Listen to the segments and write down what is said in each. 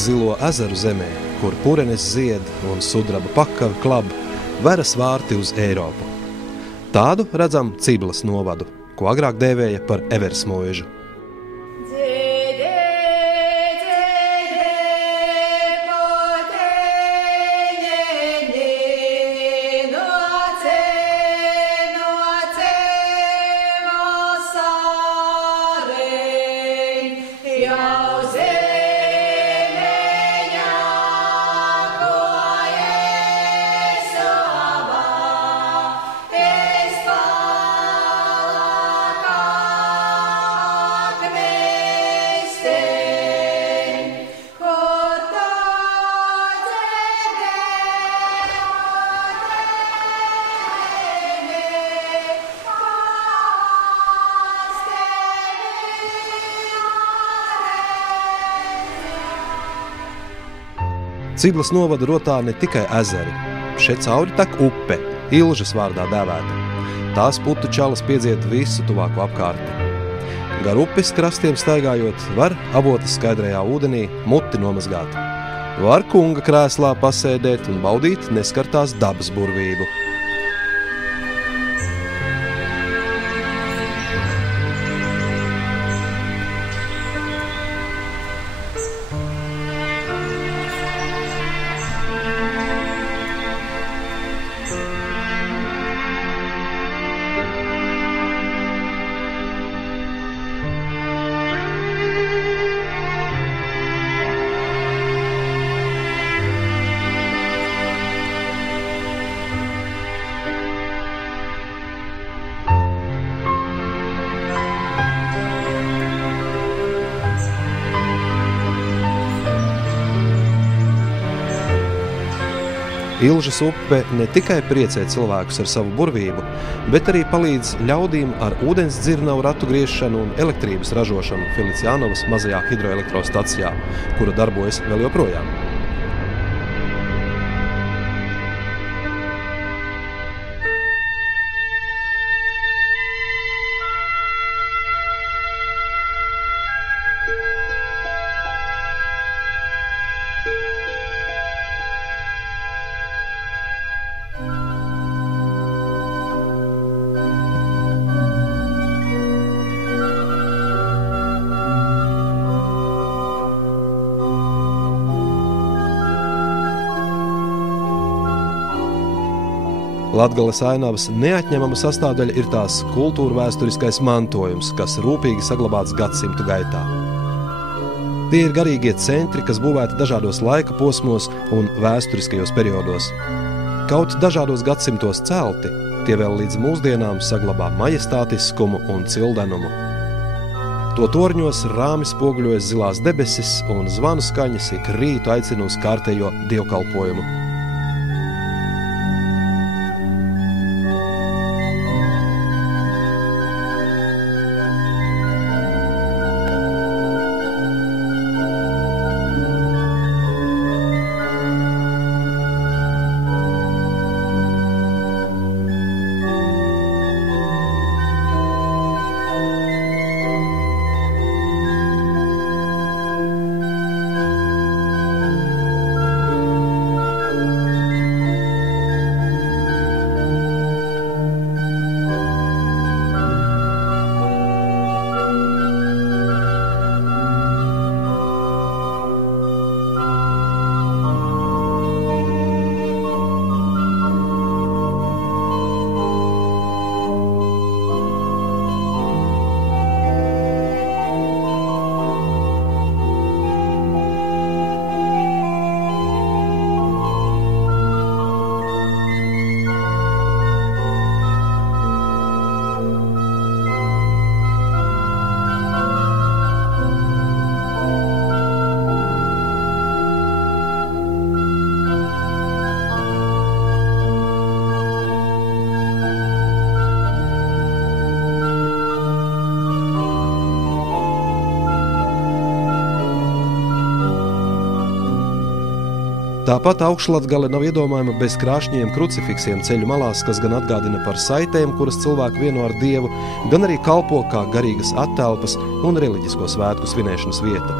zilo ezeru zemē, kur purenes zied un sudraba pakavi klab, veras vārti uz Eiropu. Tādu redzam Ciblas novadu, ko agrāk dēvēja par Eversmuižu. Ciblas novada rotā ne tikai ezeri. Šeit cauri tek upe, Ilžas vārdā dēvēta. Tās putu čalas piedzied visu tuvāko apkārti. Gar upes krastiem staigājot, var avotas skaidrajā ūdenī muti nomazgāt. Var kunga krēslā pasēdēt un baudīt neskartās dabas burvību. Ilžas upe ne tikai priecē cilvēkus ar savu burvību, bet arī palīdz ļaudīm ar ūdens dzirnavu ratu griešanu un elektrības ražošanu Feliciānovas mazajā hidroelektrostacijā, kura darbojas vēl joprojām. Latgales ainavas neatņemama sastāvdaļa ir tās kultūrvēsturiskais mantojums, kas rūpīgi saglabāts gadsimtu gaitā. Tie ir garīgie centri, kas būvēti dažādos laika posmos un vēsturiskajos periodos. Kaut dažādos gadsimtos celti, tie vēl līdz mūsdienām saglabā majestātiskumu un cildenumu. To torņos rāmi spoguļojas zilās debesis un zvanu skaņas ik rītu aicina uz kārtējo dievkalpojumu. Tāpat Augšlatgale nav iedomājama bez krāšņiem krucifiksiem ceļu malās, kas gan atgādina par saitēm, kuras cilvēku vieno ar Dievu, gan arī kalpo kā garīgas attelpas un reliģisko svētku svinēšanas vieta.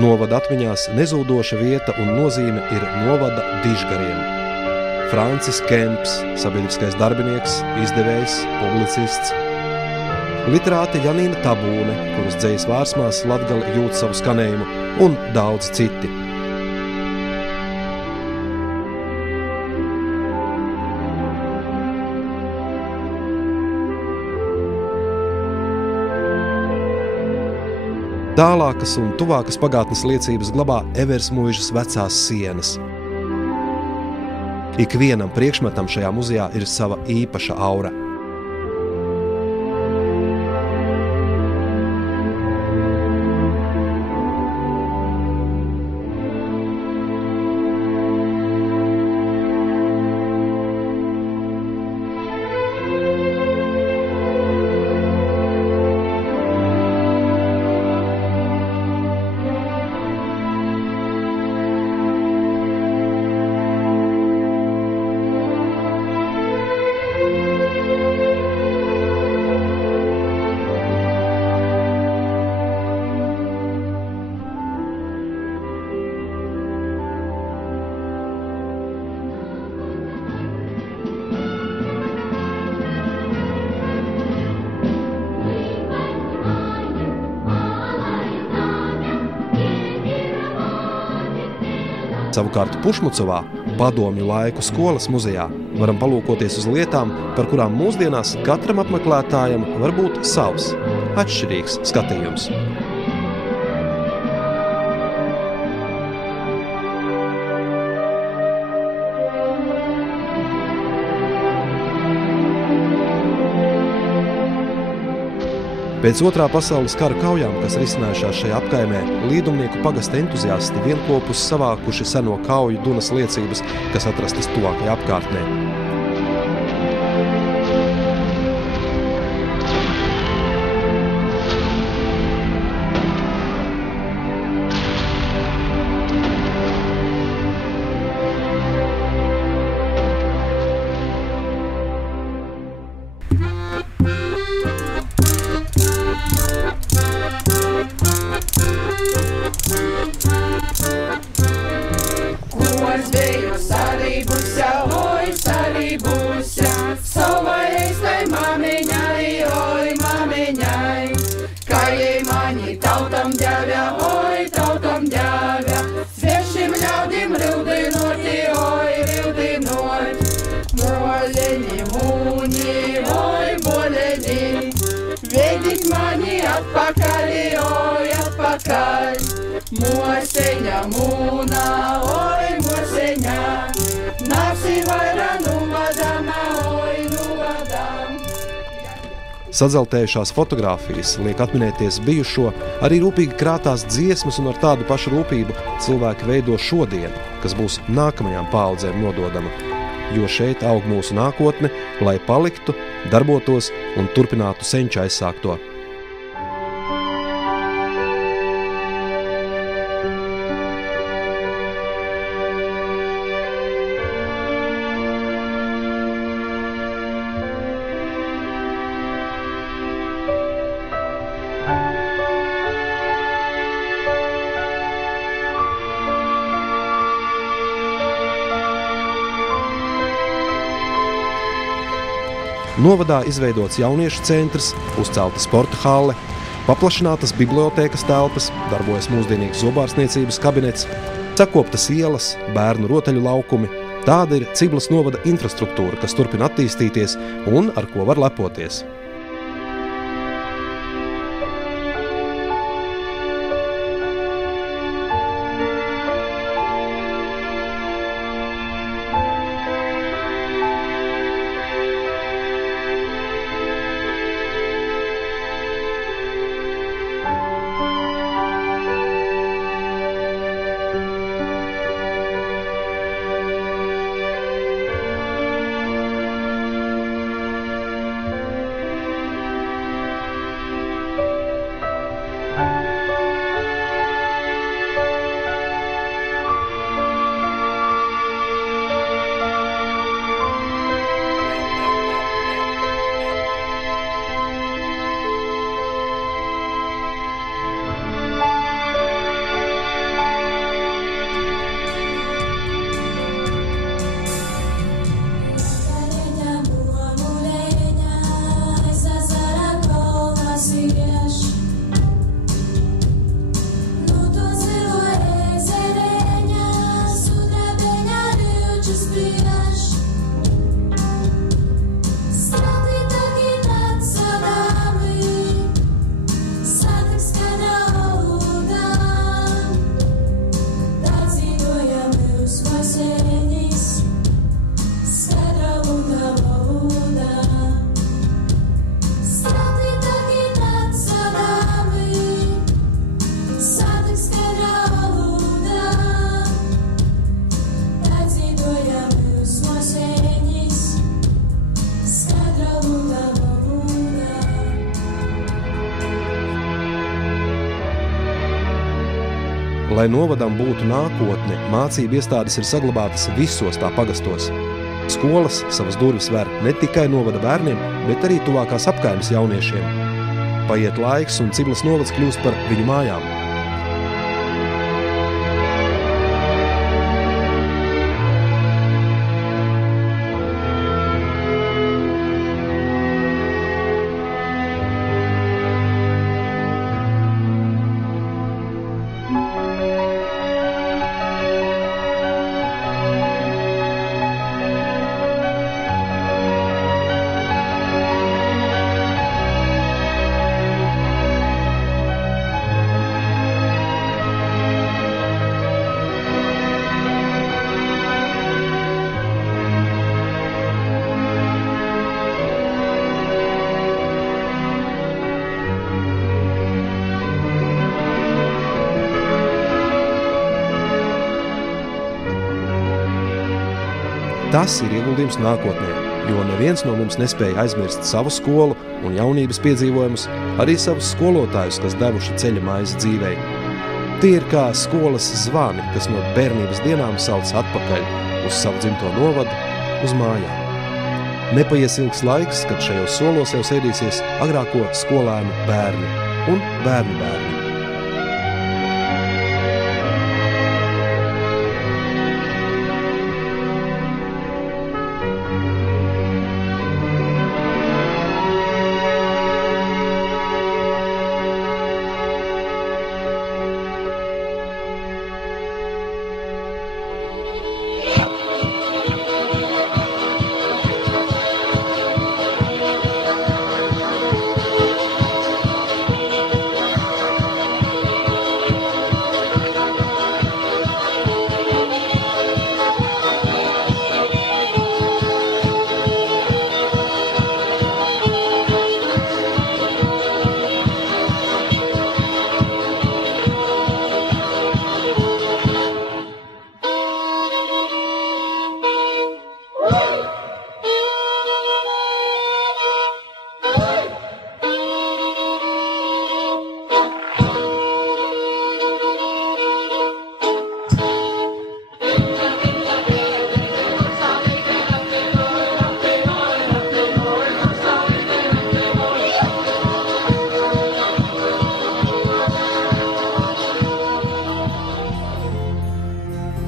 Novada atmiņās nezūdoša vieta un nozīme ir novada dižgariem. Francis Kemps, sabiedriskais darbinieks, izdevējs, publicists. Literāte Janīna Tabūne, kuras dzejas vārsmās Latgale jūt savu skanējumu, un daudz citi. Tālākas un tuvākas pagātnes liecības glabā Eversmuižas vecās sienas. Ikvienam priekšmetam šajā muzejā ir sava īpaša aura. Savukārt Pušmucovā, padomju laiku skolas muzejā, varam palūkoties uz lietām, par kurām mūsdienās katram apmeklētājam var būt savs, atšķirīgs skatījums. Pēc Otrā pasaules kara kaujām, kas risinājušās šajā apkaimē, Līdumnieku pagasta entuziasti vienkopus savākuši seno kauju Dunas liecības, kas atrastas tuvākajā apkārtnē. Moseņa mūna, oi moseņa, nāksi vairā nuvadama, oi nuvadam. Sadzeltējušās fotogrāfijas liek atminēties bijušo, arī rūpīgi krātās dziesmas un ar tādu pašu rūpību cilvēki veido šodienu, kas būs nākamajām paaudzēm nododama. Jo šeit aug mūsu nākotne, lai paliktu, darbotos un turpinātu senču aizsākto. Novadā izveidots jauniešu centrs, uzcelta sporta halle, paplašinātas bibliotēkas telpas, darbojas mūsdienīgs zobārstniecības kabinets, sakoptas ielas, bērnu rotaļu laukumi. Tāda ir Ciblas novada infrastruktūra, kas turpina attīstīties un ar ko var lepoties. Lai novadam būtu nākotne, mācību iestādes ir saglabātas visos tā pagastos. Skolas savas durvis ver ne tikai novada bērniem, bet arī tuvākās apkaimes jauniešiem. Paiet laiks un Ciblas novads kļūst par viņu mājām. Tas ir ieguldījums nākotnē, jo neviens no mums nespēja aizmirst savu skolu un jaunības piedzīvojumus, arī savus skolotājus, kas devuši ceļa maizi dzīvei. Tie ir kā skolas zvani, kas no bērnības dienām sauc atpakaļ uz savu dzimto novadu, uz mājām. Nepaies ilgs laiks, kad šajos solos jau sēdīsies agrāko skolēnu bērni un bērnu bērni.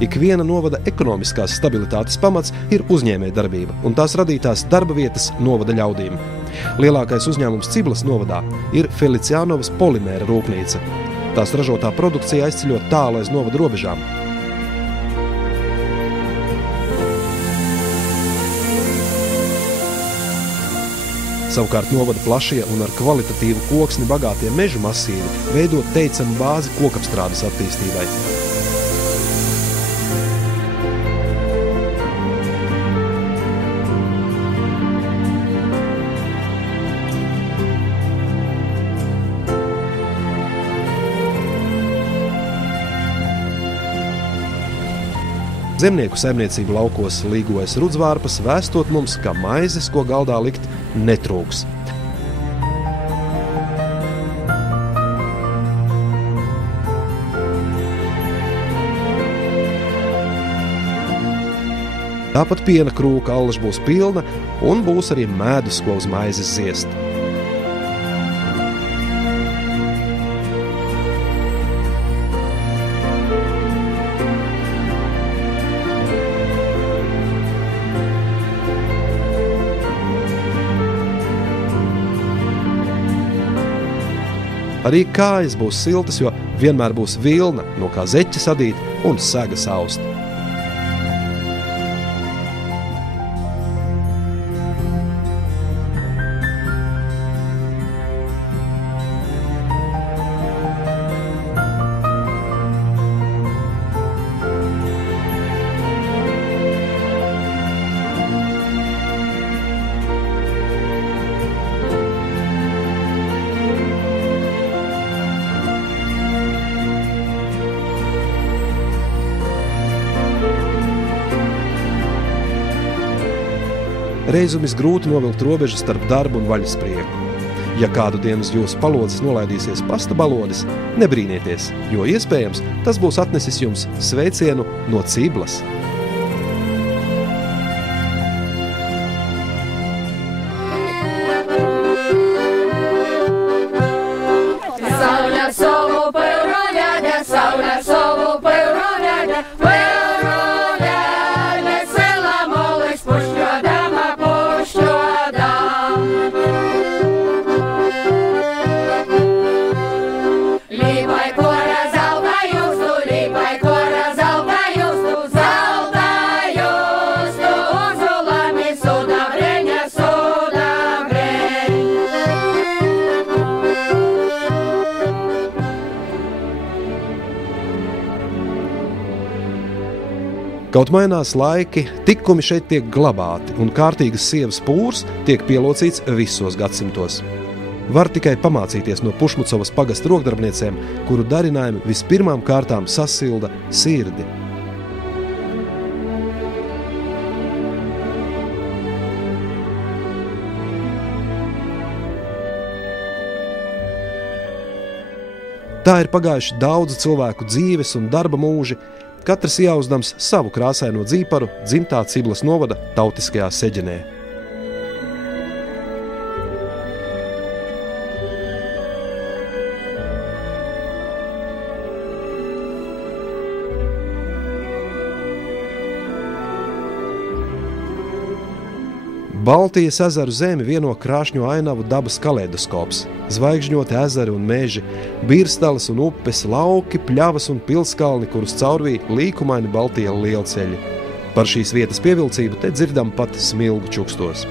Ikviena novada ekonomiskās stabilitātes pamats ir uzņēmējdarbība un tās radītās darba vietas novada ļaudīm. Lielākais uzņēmums Ciblas novadā ir Feliciānovas polimēra rūpnīca. Tās ražotā produkcija aizceļot tālu aiz novada robežām. Savukārt novada plašie un ar kvalitatīvu koksni bagātie mežu masīvi veido teicamu bāzi kokapstrādes attīstībai. Zemnieku saimniecību laukos līgojas rudzvārpas, vēstot mums, ka maizes, ko galdā likt, netrūks. Tāpat piena krūka allaž būs pilna un būs arī medus, ko uz maizes ziest. Arī kājas būs siltas, jo vienmēr būs vilna, no kā zeķa sadīt un sega saust. Reizumis grūti novilkt robežu starp darbu un vaļasprieku. Ja kādu dienu uz jūsu palodzes nolaidīsies pasta balodis, nebrīnieties, jo iespējams tas būs atnesis jums sveicienu no Ciblas. Kaut mainās laiki, tikumi šeit tiek glabāti, un kārtīgas sievas pūrs tiek pielocīts visos gadsimtos. Var tikai pamācīties no Pušmucovas pagasta rokdarbniecēm, kuru darinājumi vispirmām kārtām sasilda sirdi. Tā ir pagājuši daudzu cilvēku dzīves un darba mūži, katrs jāuzdams savu krāsaino dzīparu dzimtā Ciblas novada tautiskajā Seģenē. Baltijas ezeru zemi vieno krāšņo ainavu dabas kaleidoskops. Zvaigžņoti ezeri un meži, birstalas un upes, lauki, pļavas un pilskalni, kurus caurvīja līkumaini Baltija lielceļi. Par šīs vietas pievilcību te dzirdam pat smilgu čukstos.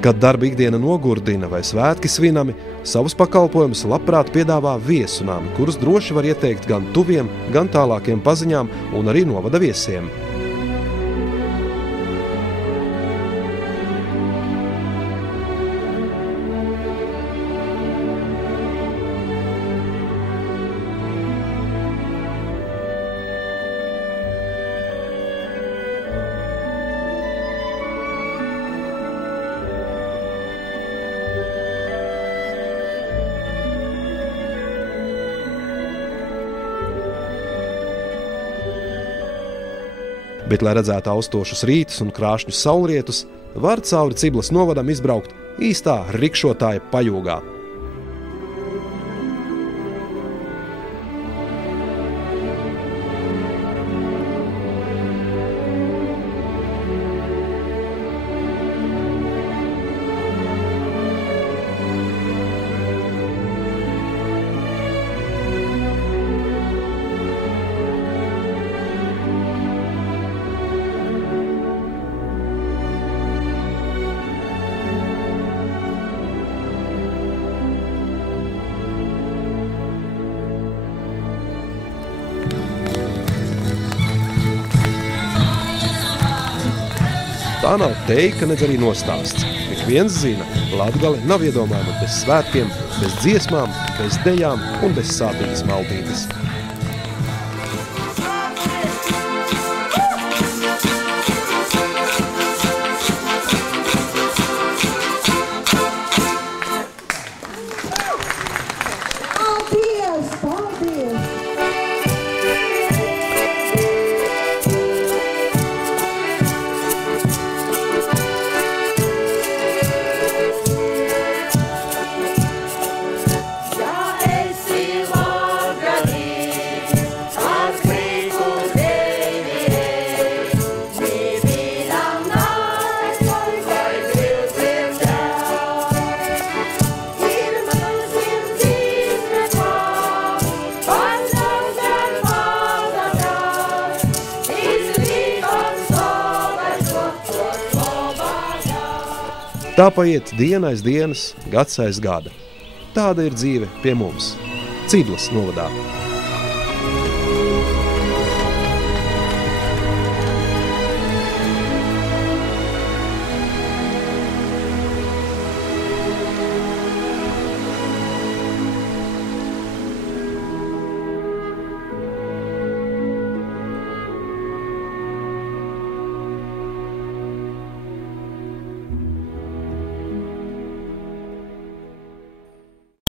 Kad darba ikdiena nogurdina vai svētki svinami, savus pakalpojumus labprāt piedāvā viesunāmi, kurus droši var ieteikt gan tuviem, gan tālākiem paziņām un arī novada viesiem. Bet, lai redzētu austošus rītus un krāšņus saulrietus, var cauri Ciblas novadam izbraukt īstā rikšotāja pajūgā. Tā nav teika, nedz arī nostāsts. Ik viens zina, Latgale nav iedomājama bez svētkiem, bez dziesmām, bez dejām un bez sātīgas maltītes. Ja esi Latgalī, Tā paiet diena aiz dienas, gads aiz gada. Tāda ir dzīve pie mums, Cidlas novadā.